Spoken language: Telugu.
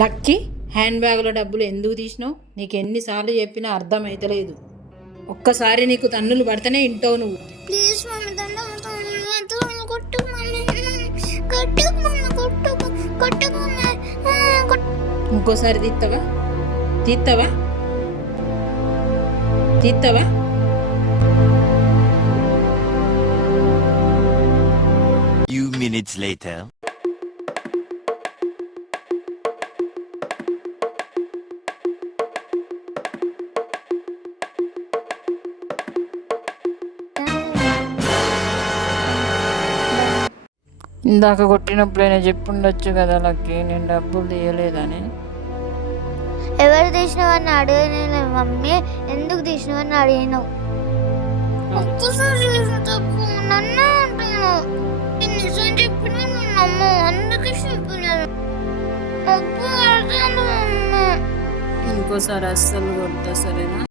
లక్కీ, హ్యాండ్ బ్యాగ్లో డబ్బులు ఎందుకు తీసినావు? నీకు ఎన్నిసార్లు చెప్పినా అర్థం అవుతలేదు. ఒక్కసారి నీకు తన్నులు పడితేనే ఇంటావు నువ్వు. ప్లీజ్ మమ్మీ ఇంకోసారి తీస్తావా? తీస్తావా? తీస్తావా? Few minutes later. ఇందాక కొట్టినప్పుడైనా చెప్పుండొచ్చు కదా లక్కీ, నేను డబ్బులు తీయలేదని. ఎవరు తీసినవని అడిగిన మమ్మీ, ఎందుకు తీసినవని అడిగినావు. ఒక్కసారి తప్పు నన్ను అంటున్నావు. నేను నిజం చెప్పినా నువ్వు నమ్ము, అందుకే చెప్పినాను. తప్పు అర్థం మమ్మీ. ఇంకోసారి అస్సలు కొడతా, సరేనా?